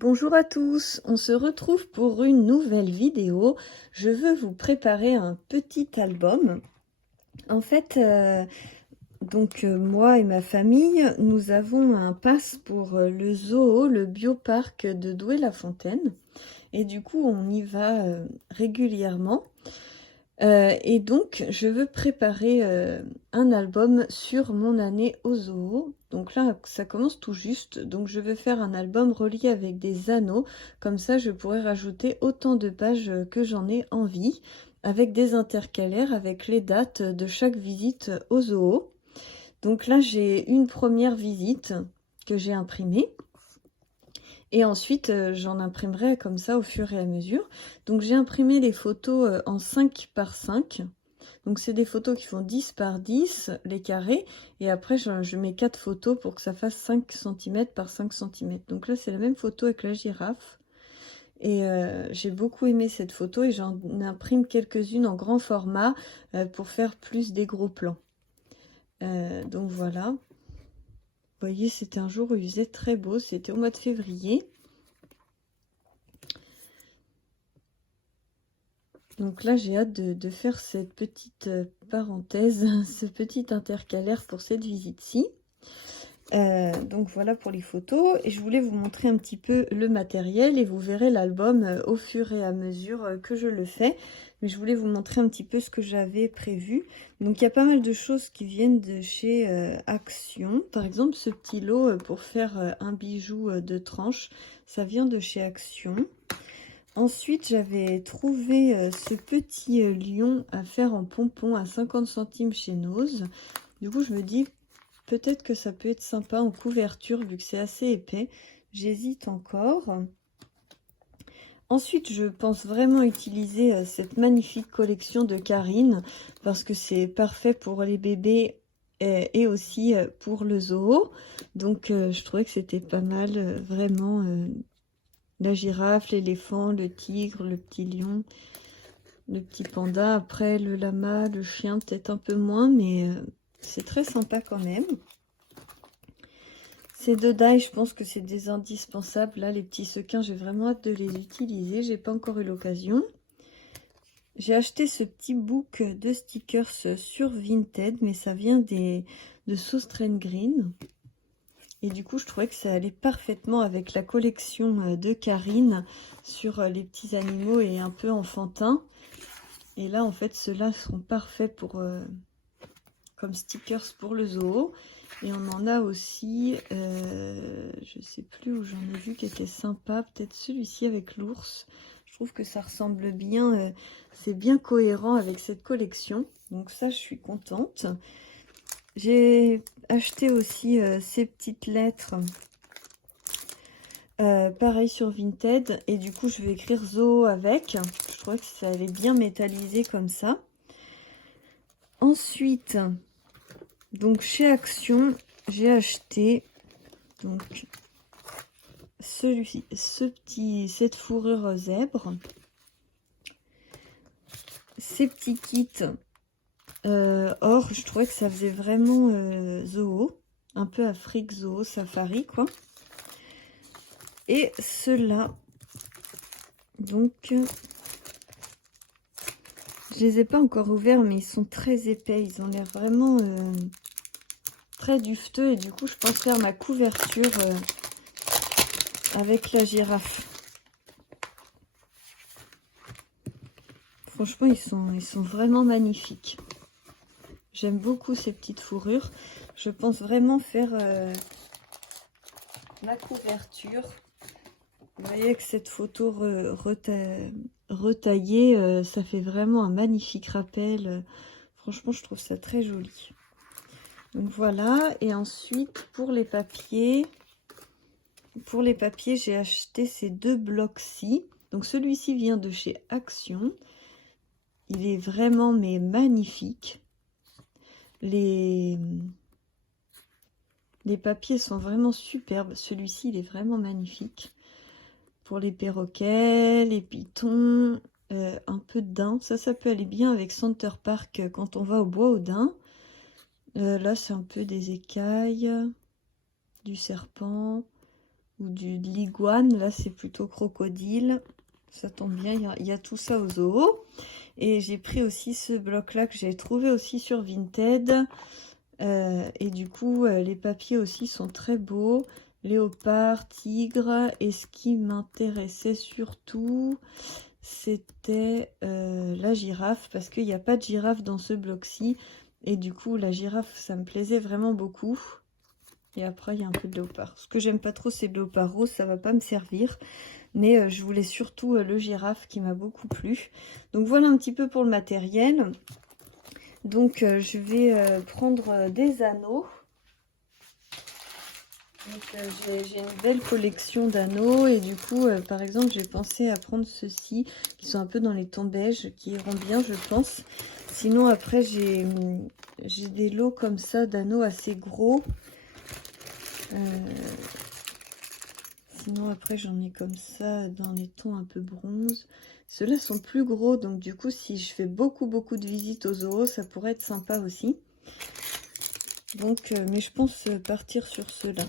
Bonjour à tous, on se retrouve pour une nouvelle vidéo. Je veux vous préparer un petit album. En fait, moi et ma famille, nous avons un pass pour le zoo, le bioparc de Douai-la-Fontaine. Et du coup, on y va régulièrement. Et donc, je veux préparer un album sur mon année au zoo. Donc là, ça commence tout juste. Donc, je vais faire un album relié avec des anneaux. Comme ça, je pourrais rajouter autant de pages que j'en ai envie, avec des intercalaires, avec les dates de chaque visite au zoo. Donc là, j'ai une première visite que j'ai imprimée. Et ensuite, j'en imprimerai comme ça au fur et à mesure. Donc j'ai imprimé les photos en 5 par 5. Donc c'est des photos qui font 10 par 10, les carrés. Et après, je mets 4 photos pour que ça fasse 5 cm par 5 cm. Donc là, c'est la même photo avec la girafe. Et j'ai beaucoup aimé cette photo et j'en imprime quelques-unes en grand format pour faire plus des gros plans. Donc voilà. Vous voyez, c'était un jour où il faisait très beau. C'était au mois de février. Donc là, j'ai hâte de faire cette petite parenthèse, ce petit intercalaire pour cette visite-ci. Donc voilà pour les photos. Et je voulais vous montrer un petit peu le matériel et vous verrez l'album au fur et à mesure que je le fais. Mais je voulais vous montrer un petit peu ce que j'avais prévu. Donc il y a pas mal de choses qui viennent de chez Action. Par exemple, ce petit lot pour faire un bijou de tranche, ça vient de chez Action. Ensuite, j'avais trouvé ce petit lion à faire en pompon à 50 centimes chez Nose. Du coup, je me dis peut-être que ça peut être sympa en couverture vu que c'est assez épais. J'hésite encore. Ensuite, je pense vraiment utiliser cette magnifique collection de Karine parce que c'est parfait pour les bébés et aussi pour le zoo. Donc, je trouvais que c'était pas mal, vraiment. La girafe, l'éléphant, le tigre, le petit lion, le petit panda. Après, le lama, le chien, peut-être un peu moins, mais c'est très sympa quand même. Ces deux die, je pense que c'est des indispensables. Là, les petits sequins, j'ai vraiment hâte de les utiliser. J'ai pas encore eu l'occasion. J'ai acheté ce petit book de stickers sur Vinted, mais ça vient de Sauce Train Green. Et du coup, je trouvais que ça allait parfaitement avec la collection de Karine sur les petits animaux et un peu enfantins. Et là, en fait, ceux-là seront parfaits pour comme stickers pour le zoo. Et on en a aussi, je sais plus où j'en ai vu qui était sympa. Peut-être celui-ci avec l'ours. Je trouve que ça ressemble bien. C'est bien cohérent avec cette collection. Donc ça, je suis contente. J'ai acheté aussi ces petites lettres. Pareil sur Vinted. Et du coup, je vais écrire zoo avec. Je trouvais que ça allait bien métalliser comme ça. Ensuite, donc chez Action, j'ai acheté donc cette fourrure zèbre. Ces petits kits or, je trouvais que ça faisait vraiment zoo. Un peu Afrique zoo, safari quoi. Et ceux-là, donc, je les ai pas encore ouverts, mais ils sont très épais. Ils ont l'air vraiment très dufteux. Et du coup, je pense faire ma couverture avec la girafe. Franchement, ils sont vraiment magnifiques. J'aime beaucoup ces petites fourrures. Je pense vraiment faire ma couverture. Vous voyez que cette photo retaillée, ça fait vraiment un magnifique rappel. Franchement, je trouve ça très joli. Donc voilà. Et ensuite, pour les papiers, j'ai acheté ces deux blocs-ci. Donc celui-ci vient de chez Action. Il est vraiment mais magnifique. Les papiers sont vraiment superbes. Celui-ci, il est vraiment magnifique. Pour les perroquets, les pitons, un peu de daim. Ça peut aller bien avec Center Park quand on va au bois aux daims. Là, c'est un peu des écailles, du serpent, ou de l'iguane. Là, c'est plutôt crocodile. Ça tombe bien, il y a tout ça au zoo. Et j'ai pris aussi ce bloc-là que j'ai trouvé aussi sur Vinted. Et du coup, les papiers aussi sont très beaux. Léopard, tigre. Et ce qui m'intéressait surtout, c'était la girafe. Parce qu'il n'y a pas de girafe dans ce bloc-ci. Et du coup, la girafe, ça me plaisait vraiment beaucoup. Et après, il y a un peu de léopard. Ce que j'aime pas trop, c'est le léopard rose. Ça va pas me servir. Mais je voulais surtout le girafe qui m'a beaucoup plu. Donc voilà un petit peu pour le matériel. Donc je vais prendre des anneaux. J'ai une belle collection d'anneaux. Et du coup, par exemple, j'ai pensé à prendre ceux-ci qui sont un peu dans les tons beige, qui iront bien, je pense. Sinon, après, j'ai des lots comme ça d'anneaux assez gros. Sinon, après, j'en ai comme ça dans les tons un peu bronze. Ceux-là sont plus gros, donc du coup, si je fais beaucoup de visites aux zoos, ça pourrait être sympa aussi. Donc, mais je pense partir sur ceux-là.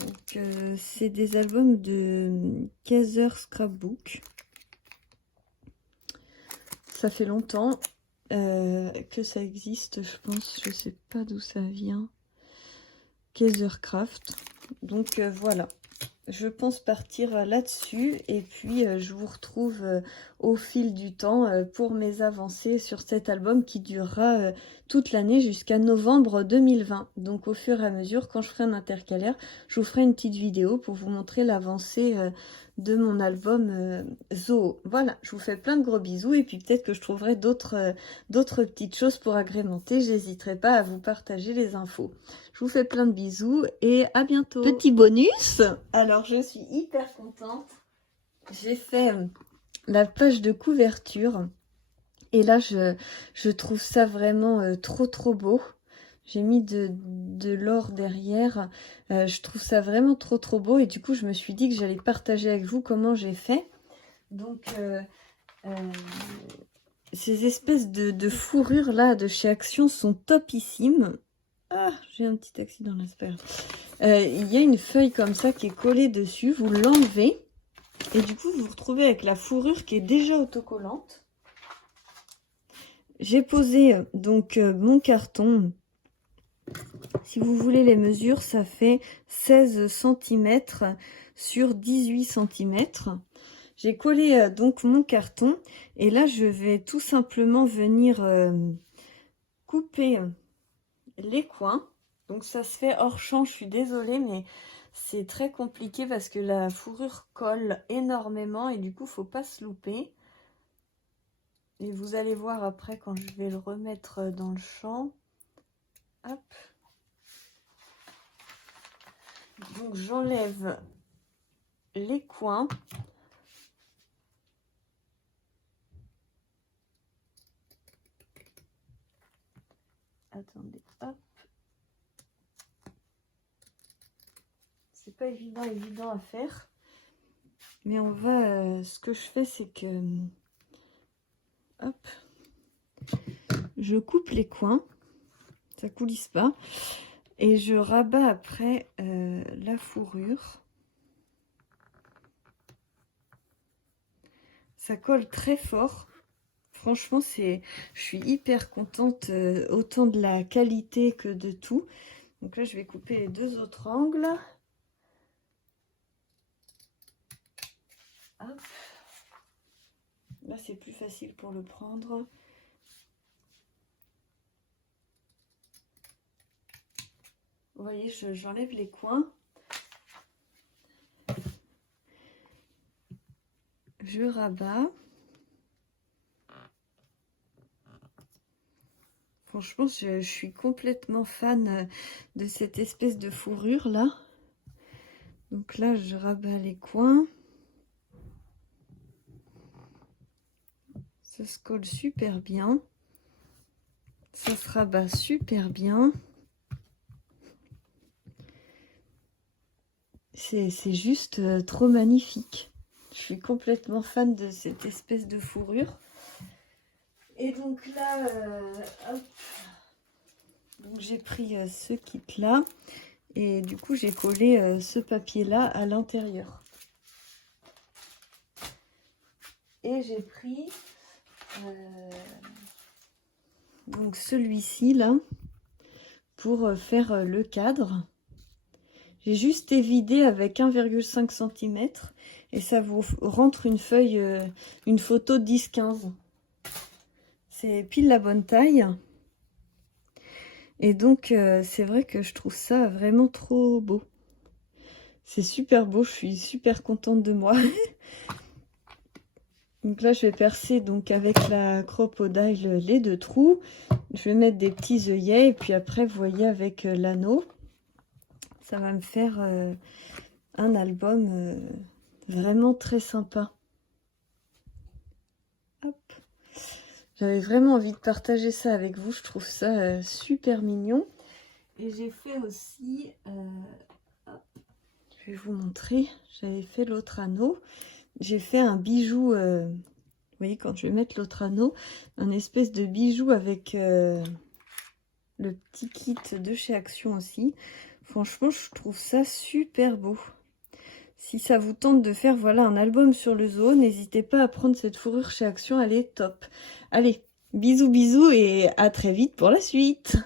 Donc, c'est des albums de Kaiser Scrapbook. Ça fait longtemps que ça existe, je pense. Je sais pas d'où ça vient. Kaiser Craft. Donc, voilà. Je pense partir là-dessus et puis je vous retrouve au fil du temps pour mes avancées sur cet album qui durera toute l'année jusqu'à novembre 2020. Donc au fur et à mesure, quand je ferai un intercalaire, je vous ferai une petite vidéo pour vous montrer l'avancée de mon album Zoo. Voilà, je vous fais plein de gros bisous et puis peut-être que je trouverai d'autres petites choses pour agrémenter. J'hésiterai pas à vous partager les infos. Je vous fais plein de bisous et à bientôt. Petit bonus. Alors, je suis hyper contente. J'ai fait la page de couverture. Et là, je trouve ça vraiment trop beau. J'ai mis de l'or derrière. Je trouve ça vraiment trop beau. Et du coup, je me suis dit que j'allais partager avec vous comment j'ai fait. Donc, ces espèces de fourrures là de chez Action sont topissimes. Ah, j'ai un petit accident là, c'est pas grave. Il y a une feuille comme ça qui est collée dessus, vous l'enlevez et du coup vous vous retrouvez avec la fourrure qui est déjà autocollante. J'ai posé donc mon carton. Si vous voulez les mesures, ça fait 16 cm sur 18 cm. J'ai collé donc mon carton et là je vais tout simplement venir couper les coins. Donc ça se fait hors champ, je suis désolée, mais c'est très compliqué parce que la fourrure colle énormément et du coup, faut pas se louper. Et vous allez voir après quand je vais le remettre dans le champ. Hop. Donc j'enlève les coins. Attendez, hop. C'est pas évident à faire. Mais on va... ce que je fais, c'est que... hop. Je coupe les coins. Ça coulisse pas. Et je rabats après la fourrure. Ça colle très fort. Franchement, je suis hyper contente autant de la qualité que de tout. Donc là, je vais couper les deux autres angles. Hop. Là, c'est plus facile pour le prendre. Vous voyez, j'enlève les coins. Je rabats. Franchement, je suis complètement fan de cette espèce de fourrure là. Donc là, je rabats les coins. Ça se colle super bien. Ça se rabat super bien. C'est juste trop magnifique. Je suis complètement fan de cette espèce de fourrure. Et donc là, hop, Donc j'ai pris ce kit là et du coup j'ai collé ce papier là à l'intérieur. Et j'ai pris donc celui-ci là pour faire le cadre. J'ai juste évidé avec 1,5 cm et ça vous rentre une feuille, une photo 10-15. C'est pile la bonne taille. Et donc, c'est vrai que je trouve ça vraiment trop beau. C'est super beau, je suis super contente de moi. Donc là, je vais percer donc avec la Crop-A-Dile les 2 trous. Je vais mettre des petits œillets et puis après, vous voyez, avec l'anneau, ça va me faire un album vraiment très sympa. Hop. J'avais vraiment envie de partager ça avec vous, je trouve ça super mignon. Et j'ai fait aussi, je vais vous montrer, j'avais fait l'autre anneau. J'ai fait un bijou, vous voyez quand je vais mettre l'autre anneau, un espèce de bijou avec le petit kit de chez Action aussi. Franchement, je trouve ça super beau. Si ça vous tente de faire voilà un album sur le zoo, n'hésitez pas à prendre cette fourrure chez Action, elle est top. Allez, bisous bisous et à très vite pour la suite.